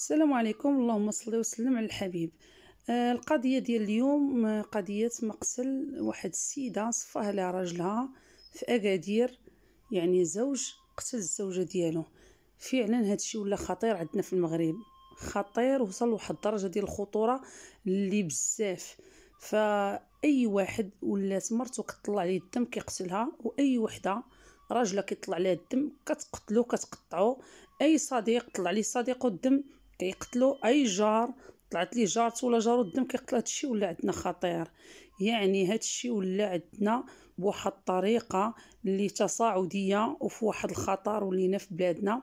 السلام عليكم، اللهم صل وسلم على الحبيب. القضية ديال اليوم قضية مقتل واحد السيدة صفاها لها راجلها في أكادير. يعني زوج قتل الزوجة ديالو. فعلا هادشي ولا خطير عندنا في المغرب، خطير وصل لواحد الدرجة ديال الخطورة اللي بزاف. فأي واحد ولات مرتو كتطلع عليه الدم كيقتلها، وأي وحدة راجلها كيطلع عليها الدم كتقتلو كتقطعو. أي صديق طلع عليه صديقو الدم كيقتلو، اي جار طلعت ليه جارته ولا جارو الدم كيقتل. هادشي ولا عندنا خطير، يعني هادشي ولا عندنا بواحد الطريقه اللي تصاعديه وفي واحد الخطر ولينا في بلادنا.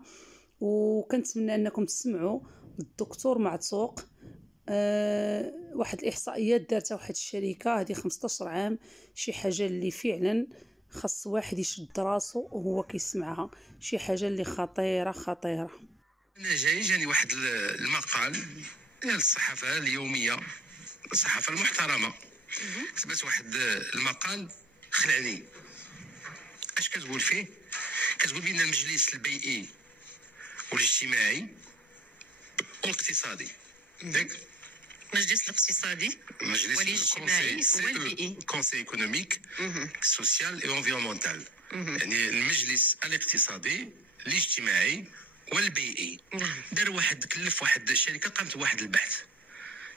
وكنتمنى انكم تسمعوا الدكتور معتوق. واحد الاحصائيات دارتها واحد الشركه هذه 15 عام، شي حاجه اللي فعلا خاص واحد يشد راسو وهو كيسمعها، شي حاجه اللي خطيره خطيره. أنا جاني واحد المقال ديال الصحافة اليومية، الصحافة المحترمة، كتبت واحد المقال خلعني. اش كتقول فيه؟ كتقول بأن المجلس البيئي والاجتماعي والاقتصادي، المجلس الاقتصادي والاجتماعي والبيئي، كونسي ايكونوميك سوسيال اي انفيرونمونتال، يعني المجلس الاقتصادي الاجتماعي والبيئي. دار واحد، كلف واحد الشركه قامت بواحد البحث.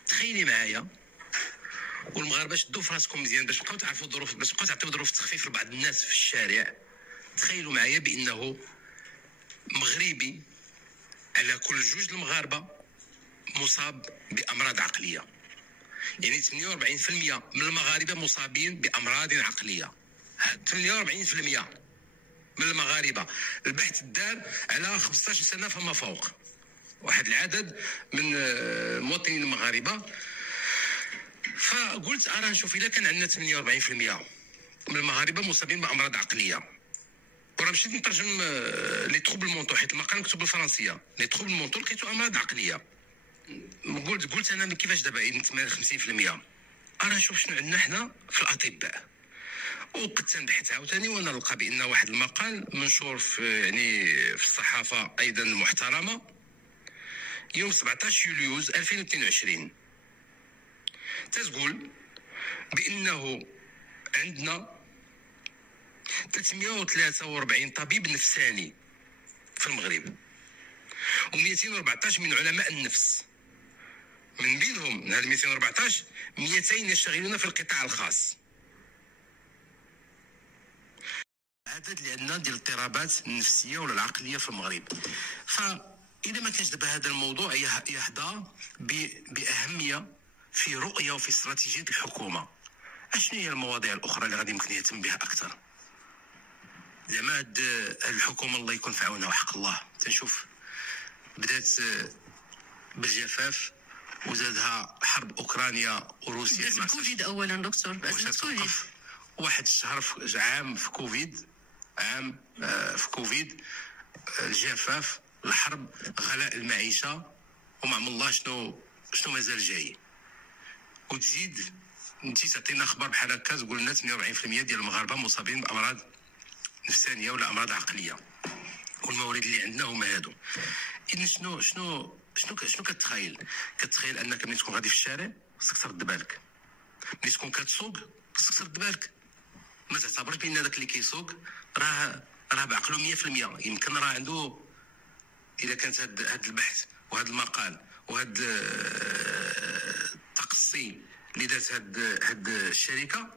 تخيلي معايا، والمغاربه شدوا في راسكم مزيان باش تبقاو تعرفوا الظروف، باش تبقاو تعطيو ظروف تخفيف لبعض الناس في الشارع. تخيلوا معايا بانه مغربي على كل جوج المغاربه مصاب بامراض عقليه، يعني 48% من المغاربه مصابين بامراض عقليه. 48% من المغاربه. البحث دار على 15 سنه فما فوق، واحد العدد من المواطنين المغاربه. فقلت ارى نشوف اذا كان عندنا 48% من المغاربه مصابين بامراض عقليه، وراه مشيت نترجم لي تروبل مونطو، حيت المقال مكتوب بالفرنسيه. لي تروبل مونطو لقيتو امراض عقليه. قلت انا كيفاش دابا 50%؟ ارى نشوف شنو عندنا حنا في الاطباء. وقدت نبحث عاوتاني وانا نلقى بان واحد المقال منشور في في الصحافه ايضا المحترمه يوم 17 يوليوز 2022، تتقول بانه عندنا 343 طبيب نفساني في المغرب، و214 من علماء النفس. من بينهم من هاد 214 200 يشتغلون في القطاع الخاص. عدد اللي عندنا ديال الاضطرابات النفسيه ولا العقليه في المغرب. فاذا ما كانش دابا هذا الموضوع يحظى باهميه في رؤيه وفي استراتيجيه الحكومه، اشنو هي المواضيع الاخرى اللي غادي يمكن يهتم بها اكثر؟ زعما هاد الحكومه الله يكون في عونها وحق الله. تنشوف بدات بالجفاف وزادها حرب اوكرانيا وروسيا. بس الكوفيد اولا دكتور، بس واحد الشهر عام في كوفيد، في كوفيد، الجفاف، الحرب، غلاء المعيشه، ومع الله شنو مازال جاي. وتزيد انت تعطينا اخبار بحال هكا تقول لنا 48% ديال المغاربه مصابين بامراض نفسانيه ولا امراض عقليه، والموارد اللي عندنا هما هادو. اذا شنو كتخيل انك ملي تكون غادي في الشارع خصك ترد بالك، ملي تكون كتسوق خصك ترد بالك. ما تعتبرش بان داك اللي كيسوق راه بعقله 100%. يمكن راه عنده، اذا كانت هاد البحث وهذا المقال وهذا التقصي اللي دارت هاد الشركه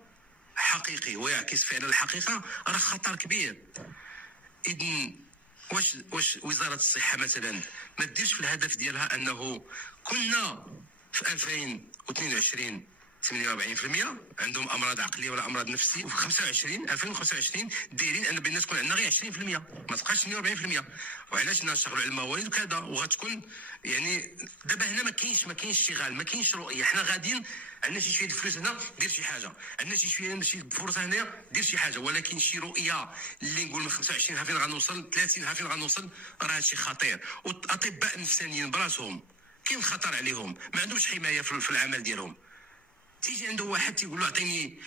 حقيقي ويعكس فعلا الحقيقه، راه خطر كبير. اذن واش وزاره الصحه مثلا ما ديرش في الهدف ديالها انه كنا في 2022 48% عندهم امراض عقليه ولا امراض نفسيه، وفي 2025 دايرين ان الناس تكون عندنا غير 20%، ما تبقاش 48%. وعلاش نشتغلوا على الموارد وكذا، وغتكون يعني دابا هنا ما كاينش اشتغال، ما كاينش رؤيه. حنا غاديين عندنا شي شويه الفلوس هنا دير شي حاجه، عندنا شي شويه شي فرصه هنا دير شي حاجه، ولكن شي رؤيه اللي نقول من 25 ها فين غنوصل، 30 ها فين غنوصل، راه هادشي خطير. والاطباء النفسانيين براسهم كاين خطر عليهم، ما عندهمش حمايه في العمل ديالهم. تيجي عنده واحد تيقول له اعطيني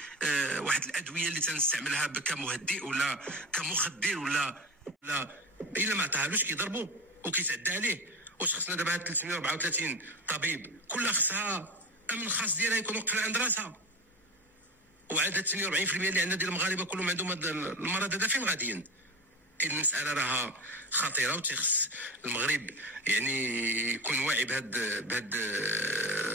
واحد الادويه اللي تنستعملها كمهدئ ولا كمخدر ولا الا ما عطاهالوش كيضربو وكيتعدى عليه واش خصنا دابا هاد 334 طبيب كلها خصها امن خاص ديالها يكون وقف عند راسها؟ وعدد 48% اللي عندنا ديال المغاربه كلهم عندهم هذا المرض هذا فين غاديين؟ المساله راها خطيره وتخص المغرب يعني يكون واعي بهاد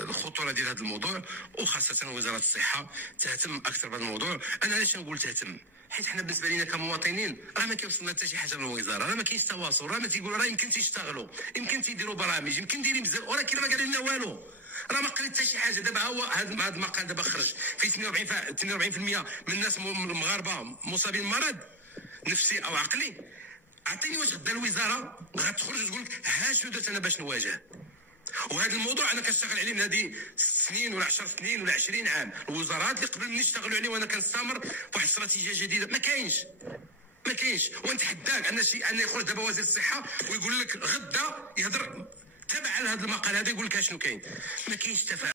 الخطوره ديال هذا الموضوع، وخاصه وزاره الصحه تهتم اكثر بهذا الموضوع. انا علاش نقول تهتم؟ حيت حنا بالنسبه لنا كمواطنين راه ما كيوصلنا حتى شي حاجه من الوزاره، راه ما كاينش تواصل، راه ما تيقولوا راه يمكن تيشتغلوا، يمكن تيديروا برامج، يمكن دايرين بزاف، ولكن ما قالوا لنا والو، راه ما قريت حتى شي حاجه. دابا هو هذا المقال دابا خرج في 48% من الناس المغاربه مصابين بمرض نفسي او عقلي. عطيني واش غدا الوزاره غتخرج وتقول لك ها شنو درت انا باش نواجه. وهذا الموضوع انا كنشتغل عليه من هذه 6 سنين ولا 10 سنين ولا 20 عام. الوزارات اللي قبل مني اشتغلوا عليه وانا كنستمر بواحد الاستراتيجيه جديده ما كاينش. ونتحداك ان يخرج دابا وزير الصحه ويقول لك غدا يهضر تبع لهذا المقال هذا يقول لك شنو كاين. ما كاينش تفاهم.